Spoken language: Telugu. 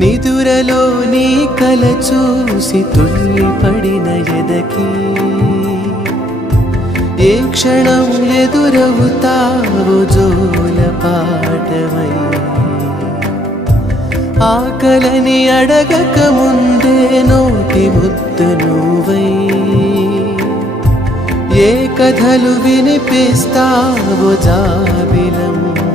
నిదురలో నీ కల చూసి తుళ్ళిపడిన ఎదకి ఏ క్షణం ఎదురవుతావో జోల పాటవై ఆకలని అడగక ముందే నోటి ముద్దు నువ్వై ఏ కథలు వినిపిస్తావో జాబిలమ్మ